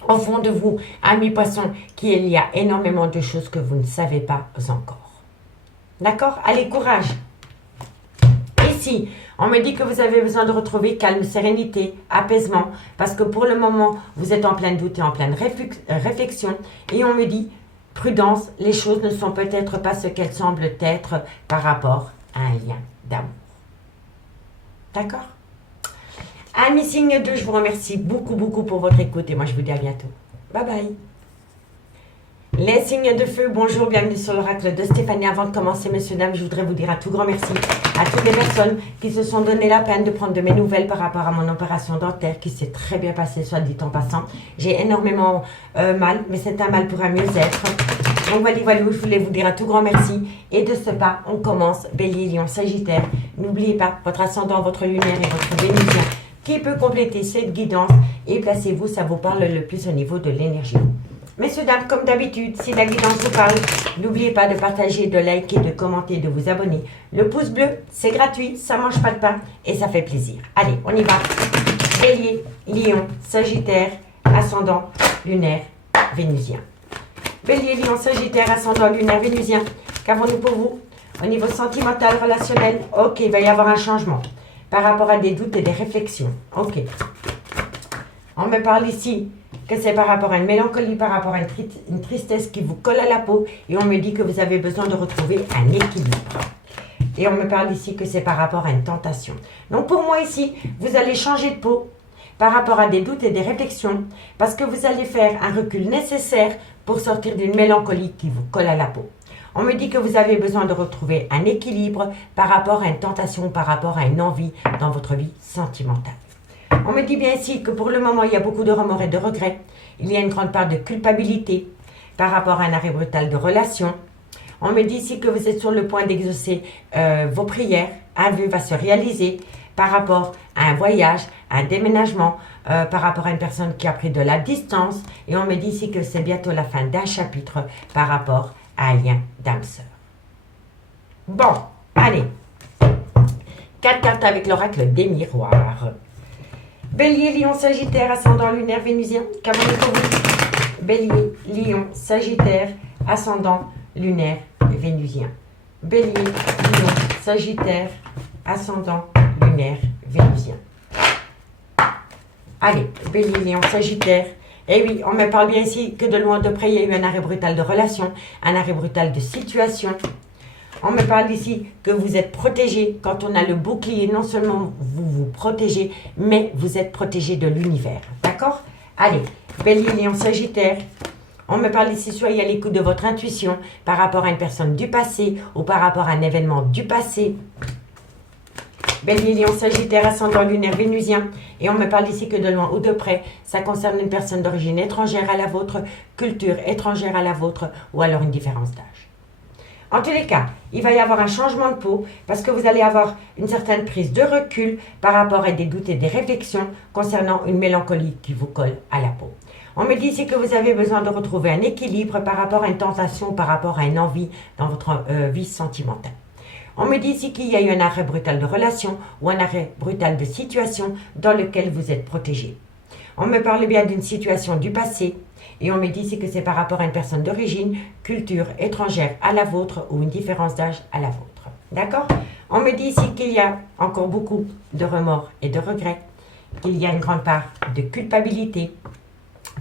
au fond de vous, amis Poissons, qu'il y a énormément de choses que vous ne savez pas encore. D'accord? Allez, courage! Ici, on me dit que vous avez besoin de retrouver calme, sérénité, apaisement, parce que pour le moment, vous êtes en plein doute et en pleine réflexion. Et on me dit, prudence, les choses ne sont peut-être pas ce qu'elles semblent être par rapport à un lien d'amour. D'accord? Amis signe 2, je vous remercie beaucoup pour votre écoute et moi je vous dis à bientôt. Bye bye. Les signes de feu, bonjour, bienvenue sur l'oracle de Stéphanie. Avant de commencer, messieurs, dames, je voudrais vous dire un tout grand merci à toutes les personnes qui se sont donné la peine de prendre de mes nouvelles par rapport à mon opération dentaire qui s'est très bien passée, soit dit en passant. J'ai énormément mal, mais c'est un mal pour un mieux-être. Donc voilà, je voulais vous dire un tout grand merci. Et de ce pas, on commence. Bélier, Lion, Sagittaire. N'oubliez pas votre ascendant, votre lumière et votre vénusien qui peut compléter cette guidance. Et placez-vous, ça vous parle le plus au niveau de l'énergie. Messieurs, dames, comme d'habitude, si la guidance vous parle, n'oubliez pas de partager, de liker, de commenter, de vous abonner. Le pouce bleu, c'est gratuit, ça ne mange pas de pain et ça fait plaisir. Allez, on y va. Bélier, Lion, Sagittaire, Ascendant, Lunaire, Vénusien. Bélier, Lion, Sagittaire, Ascendant, Lunaire, Vénusien. Qu'avons-nous pour vous? Au niveau sentimental, relationnel, ok, il va y avoir un changement par rapport à des doutes et des réflexions. Ok. On me parle ici que c'est par rapport à une mélancolie, par rapport à une tristesse qui vous colle à la peau et on me dit que vous avez besoin de retrouver un équilibre. Et on me parle ici que c'est par rapport à une tentation. Donc pour moi ici, vous allez changer de peau par rapport à des doutes et des réflexions parce que vous allez faire un recul nécessaire pour sortir d'une mélancolie qui vous colle à la peau. On me dit que vous avez besoin de retrouver un équilibre par rapport à une tentation, par rapport à une envie dans votre vie sentimentale. On me dit bien ici que pour le moment, il y a beaucoup de remords et de regrets. Il y a une grande part de culpabilité par rapport à un arrêt brutal de relation. On me dit ici que vous êtes sur le point d'exaucer vos prières. Un vœu va se réaliser par rapport à un voyage, à un déménagement, par rapport à une personne qui a pris de la distance. Et on me dit ici que c'est bientôt la fin d'un chapitre par rapport à un lien d'âme sœur. Bon, allez. 4 cartes avec l'oracle des miroirs. Bélier, Lion, Sagittaire, Ascendant, Lunaire, Vénusien. Qu'avons-nous pour vous? Bélier, Lion, Sagittaire, Ascendant, Lunaire, Vénusien. Bélier, Lion, Sagittaire, Ascendant, Lunaire, Vénusien. Allez, Bélier, Lion, Sagittaire. Et oui, on me parle bien ici que de loin de près, il y a eu un arrêt brutal de relation, un arrêt brutal de situation. On me parle ici que vous êtes protégé. Quand on a le bouclier, non seulement vous vous protégez, mais vous êtes protégé de l'univers. D'accord? Allez, Bélier, Lion, Sagittaire. On me parle ici, soyez à l'écoute de votre intuition par rapport à une personne du passé ou par rapport à un événement du passé. Bélier, Lion, Sagittaire, Ascendant, Lunaire, Vénusien. Et on me parle ici que de loin ou de près, ça concerne une personne d'origine étrangère à la vôtre, culture étrangère à la vôtre ou alors une différence d'âge. En tous les cas, il va y avoir un changement de peau parce que vous allez avoir une certaine prise de recul par rapport à des doutes et des réflexions concernant une mélancolie qui vous colle à la peau. On me dit ici que vous avez besoin de retrouver un équilibre par rapport à une tentation, par rapport à une envie dans votre vie sentimentale. On me dit ici qu'il y a eu un arrêt brutal de relation ou un arrêt brutal de situation dans lequel vous êtes protégé. On me parle bien d'une situation du passé. Et on me dit ici que c'est par rapport à une personne d'origine, culture étrangère à la vôtre ou une différence d'âge à la vôtre. D'accord? On me dit ici qu'il y a encore beaucoup de remords et de regrets, qu'il y a une grande part de culpabilité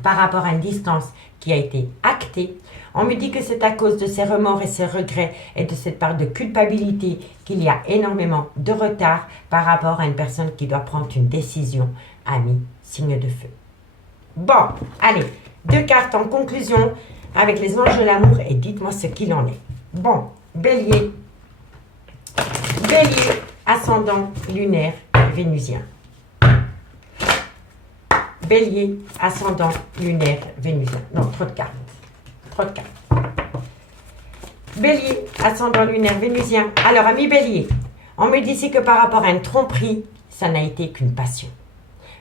par rapport à une distance qui a été actée. On me dit que c'est à cause de ces remords et ces regrets et de cette part de culpabilité qu'il y a énormément de retard par rapport à une personne qui doit prendre une décision. Ami, signe de feu. Bon, allez. 2 cartes en conclusion avec les anges de l'amour et dites-moi ce qu'il en est. Bon, Bélier, Bélier, Ascendant, Lunaire, Vénusien. Bélier, Ascendant, Lunaire, Vénusien. Non, trop de cartes. Trop de cartes. Bélier, Ascendant, Lunaire, Vénusien. Alors, ami Bélier, on me dit ici que par rapport à une tromperie, ça n'a été qu'une passion.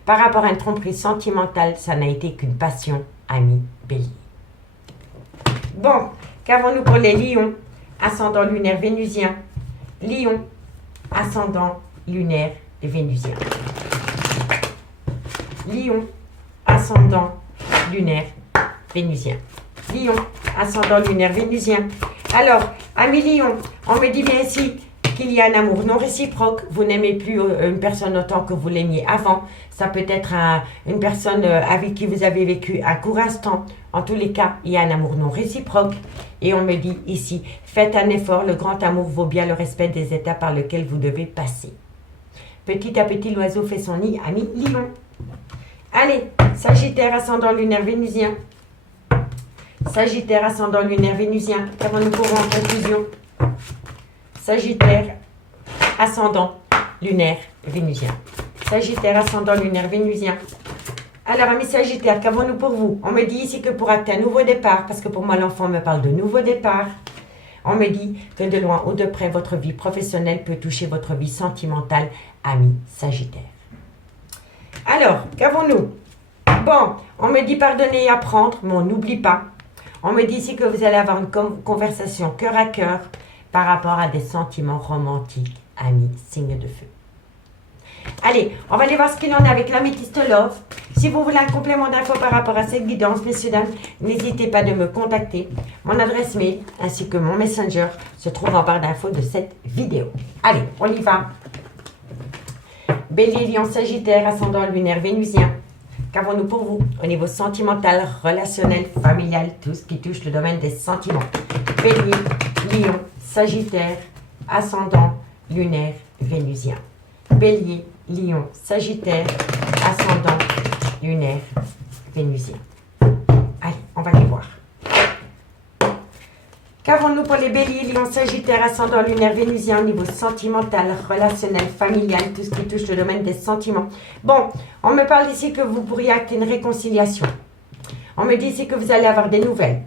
Par rapport à une tromperie sentimentale, ça n'a été qu'une passion. Ami Bélier. Bon, qu'avons-nous pour les lions? Ascendant, lunaire, vénusien. Lion, ascendant, lunaire et vénusien. Lion, ascendant, lunaire, vénusien. Lion, ascendant, lunaire, vénusien. Alors, ami Lion, on me dit bien ici qu'il y a un amour non réciproque. Vous n'aimez plus une personne autant que vous l'aimiez avant. Ça peut être une personne avec qui vous avez vécu un court instant. En tous les cas, il y a un amour non réciproque. Et on me dit ici, faites un effort, le grand amour vaut bien le respect des étapes par lesquelles vous devez passer. Petit à petit, l'oiseau fait son nid, ami Lion. Allez, Sagittaire, ascendant, lunaire, vénusien. Sagittaire, ascendant, lunaire, vénusien. Qu'avons-nous pour en conclusion? Sagittaire, ascendant, lunaire, vénusien. Sagittaire, ascendant, lunaire, vénusien. Alors, amis Sagittaire, qu'avons-nous pour vous? On me dit ici que pour acter un nouveau départ, parce que pour moi, l'enfant me parle de nouveau départ. On me dit que de loin ou de près, votre vie professionnelle peut toucher votre vie sentimentale, ami Sagittaire. Alors, qu'avons-nous? Bon, on me dit pardonner et apprendre, mais on n'oublie pas. On me dit ici que vous allez avoir une conversation cœur à cœur par rapport à des sentiments romantiques, amis, signe de feu. Allez, on va aller voir ce qu'il en est avec l'améthyste Love. Si vous voulez un complément d'infos par rapport à cette guidance, messieurs, dames, n'hésitez pas de me contacter. Mon adresse mail ainsi que mon messenger se trouve en barre d'infos de cette vidéo. Allez, on y va. Bélier, Lion, Sagittaire, ascendant lunaire, Vénusien. Qu'avons-nous pour vous au niveau sentimental, relationnel, familial, tout ce qui touche le domaine des sentiments? Bélier, Lion, Sagittaire, ascendant lunaire, Vénusien. Bélier, Lion, Sagittaire, ascendant lunaire, Vénusien. Allez, on va les voir. Qu'avons-nous pour les béliers, lion, sagittaire, ascendant lunaire, vénusien au niveau sentimental, relationnel, familial, tout ce qui touche le domaine des sentiments? Bon, on me parle ici que vous pourriez acter une réconciliation. On me dit ici que vous allez avoir des nouvelles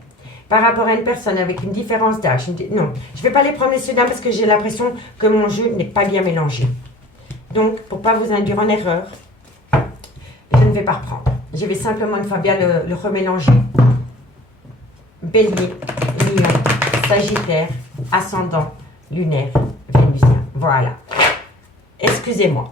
par rapport à une personne avec une différence d'âge. Non, je ne vais pas les prendre, messieurs, dames, parce que j'ai l'impression que mon jeu n'est pas bien mélangé. Donc, pour ne pas vous induire en erreur, je ne vais pas reprendre. Je vais simplement une fois bien le remélanger. Bélier, lion, Sagittaire, ascendant, lunaire, vénusien. Voilà. Excusez-moi.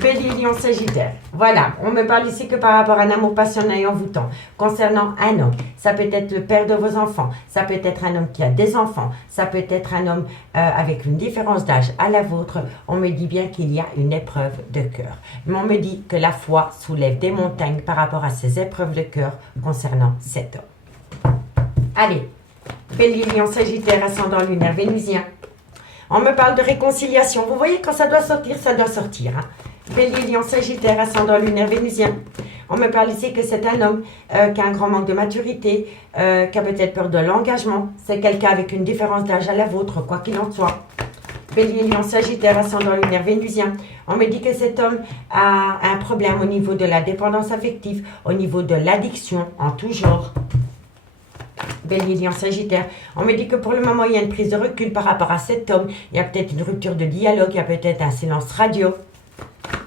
Bélier, Lion, Sagittaire. Voilà. On me parle ici que par rapport à un amour passionnel et envoûtant. Concernant un homme, ça peut être le père de vos enfants. Ça peut être un homme qui a des enfants. Ça peut être un homme avec une différence d'âge à la vôtre. On me dit bien qu'il y a une épreuve de cœur. Mais on me dit que la foi soulève des montagnes par rapport à ces épreuves de cœur concernant cet homme. Allez. Bélier, Lion, Sagittaire, ascendant lunaire, vénusien. On me parle de réconciliation. Vous voyez, quand ça doit sortir, ça doit sortir. Hein? Bélier, Lion, Sagittaire, ascendant lunaire, vénusien. On me parle ici que c'est un homme qui a un grand manque de maturité, qui a peut-être peur de l'engagement. C'est quelqu'un avec une différence d'âge à la vôtre, quoi qu'il en soit. Bélier, Lion, Sagittaire, ascendant lunaire, vénusien. On me dit que cet homme a un problème au niveau de la dépendance affective, au niveau de l'addiction en tout genre. Bélier, Lion, Sagittaire. On me dit que pour le moment, il y a une prise de recul par rapport à cet homme. Il y a peut-être une rupture de dialogue, il y a peut-être un silence radio.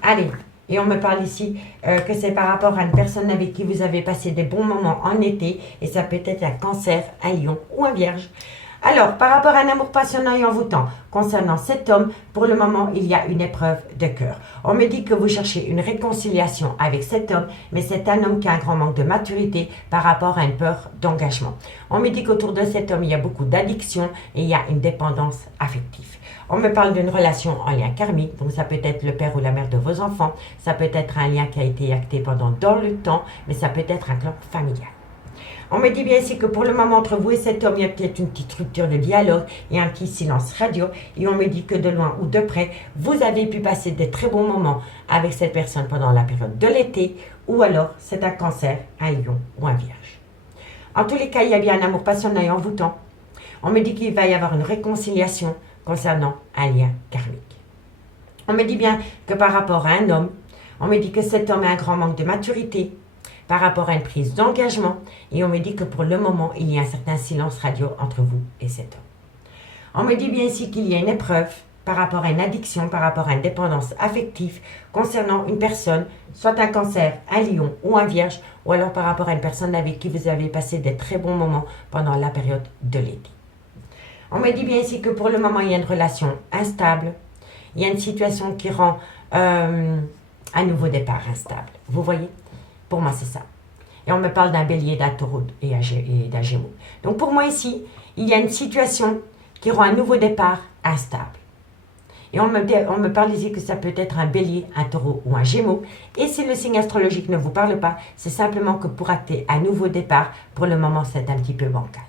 Allez, et on me parle ici que c'est par rapport à une personne avec qui vous avez passé des bons moments en été. Et ça peut être un cancer, un lion ou un vierge. Alors, par rapport à un amour passionnel et envoûtant, concernant cet homme, pour le moment, il y a une épreuve de cœur. On me dit que vous cherchez une réconciliation avec cet homme, mais c'est un homme qui a un grand manque de maturité par rapport à une peur d'engagement. On me dit qu'autour de cet homme, il y a beaucoup d'addiction et il y a une dépendance affective. On me parle d'une relation en lien karmique, donc ça peut être le père ou la mère de vos enfants, ça peut être un lien qui a été acté pendant dans le temps, mais ça peut être un clan familial. On me dit bien ici que pour le moment, entre vous et cet homme, il y a peut-être une petite rupture de dialogue et un petit silence radio. Et on me dit que de loin ou de près, vous avez pu passer de très bons moments avec cette personne pendant la période de l'été. Ou alors, c'est un cancer, un lion ou un vierge. En tous les cas, il y a bien un amour passionnel et envoûtant. On me dit qu'il va y avoir une réconciliation concernant un lien karmique. On me dit bien que par rapport à un homme, on me dit que cet homme a un grand manque de maturité, par rapport à une prise d'engagement, et on me dit que pour le moment, il y a un certain silence radio entre vous et cet homme. On me dit bien ici qu'il y a une épreuve par rapport à une addiction, par rapport à une dépendance affective concernant une personne, soit un cancer, un lion ou un vierge, ou alors par rapport à une personne avec qui vous avez passé des très bons moments pendant la période de l'été. On me dit bien ici que pour le moment, il y a une relation instable, il y a une situation qui rend un nouveau départ instable. Vous voyez ? Pour moi, c'est ça. Et on me parle d'un bélier, d'un taureau et d'un gémeaux. Donc pour moi ici, il y a une situation qui rend un nouveau départ instable. Et on me parle ici que ça peut être un bélier, un taureau ou un gémeaux. Et si le signe astrologique ne vous parle pas, c'est simplement que pour acter un nouveau départ, pour le moment, c'est un petit peu bancal.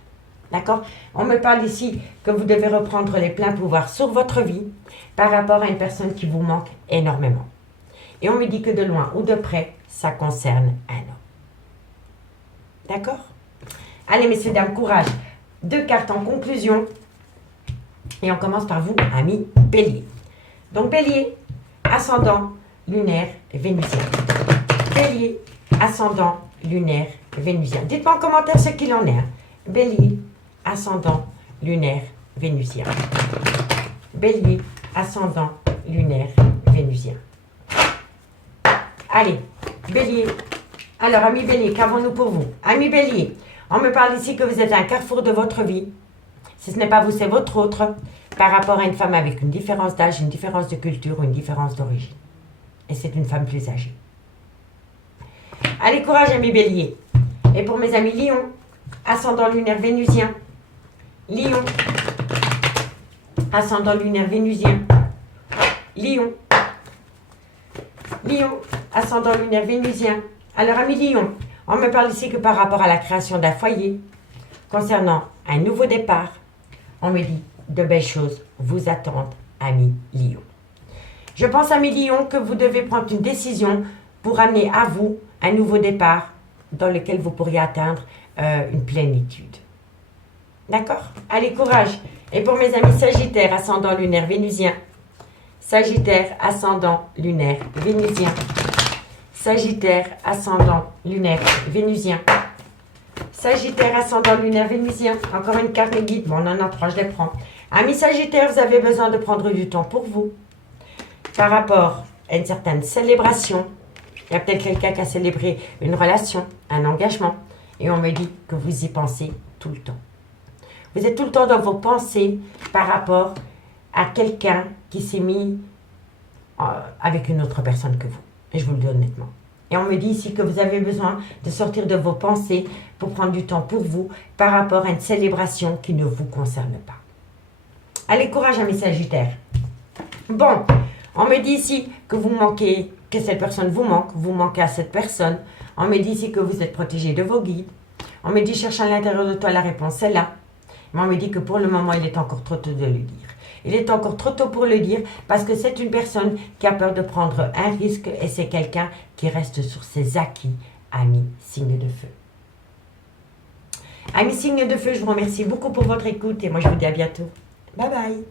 D'accord? On me parle ici que vous devez reprendre les pleins pouvoirs sur votre vie par rapport à une personne qui vous manque énormément. Et on me dit que de loin ou de près, ça concerne un homme. D'accord? Allez, messieurs, dames, courage. 2 cartes en conclusion. Et on commence par vous, amis bélier. Donc, bélier, ascendant, lunaire, vénusien. Bélier, ascendant, lunaire, vénusien. Dites-moi en commentaire ce qu'il en est. Hein. Bélier, ascendant, lunaire, vénusien. Bélier, ascendant, lunaire, vénusien. Allez, bélier, Alors, ami Bélier, qu'avons-nous pour vous? Ami Bélier, on me parle ici que vous êtes à un carrefour de votre vie. Si ce n'est pas vous, c'est votre autre, par rapport à une femme avec une différence d'âge, une différence de culture ou une différence d'origine. Et c'est une femme plus âgée. Allez, courage, ami Bélier. Et pour mes amis Lion, ascendant lunaire vénusien. Lion, ascendant lunaire vénusien. Lion, Lion, ascendant lunaire vénusien. Alors, ami Lion, on me parle ici que par rapport à la création d'un foyer, concernant un nouveau départ, on me dit de belles choses vous attendent, ami Lion. Je pense, ami Lion, que vous devez prendre une décision pour amener à vous un nouveau départ dans lequel vous pourriez atteindre une plénitude. D'accord? Allez, courage. Et pour mes amis Sagittaire, ascendant lunaire vénusien. Sagittaire, ascendant lunaire vénusien. Sagittaire, ascendant lunaire vénusien. Sagittaire, ascendant lunaire vénusien. Encore une carte de guide. Bon, on en a 3, je les prends. Amis Sagittaire, vous avez besoin de prendre du temps pour vous. Par rapport à une certaine célébration. Il y a peut-être quelqu'un qui a célébré une relation, un engagement. Et on me dit que vous y pensez tout le temps. Vous êtes tout le temps dans vos pensées par rapport à quelqu'un qui s'est mis avec une autre personne que vous. Et je vous le dis honnêtement. Et on me dit ici que vous avez besoin de sortir de vos pensées pour prendre du temps pour vous par rapport à une célébration qui ne vous concerne pas. Allez, courage, amis Sagittaires. Bon, on me dit ici que vous manquez, que cette personne vous manquez à cette personne. On me dit ici que vous êtes protégé de vos guides. On me dit, cherche à l'intérieur de toi, la réponse est là. Mais on me dit que pour le moment, il est encore trop tôt de le dire. Il est encore trop tôt pour le dire parce que c'est une personne qui a peur de prendre un risque et c'est quelqu'un qui reste sur ses acquis, amis signe de feu. Amis signe de feu, je vous remercie beaucoup pour votre écoute et moi je vous dis à bientôt. Bye bye.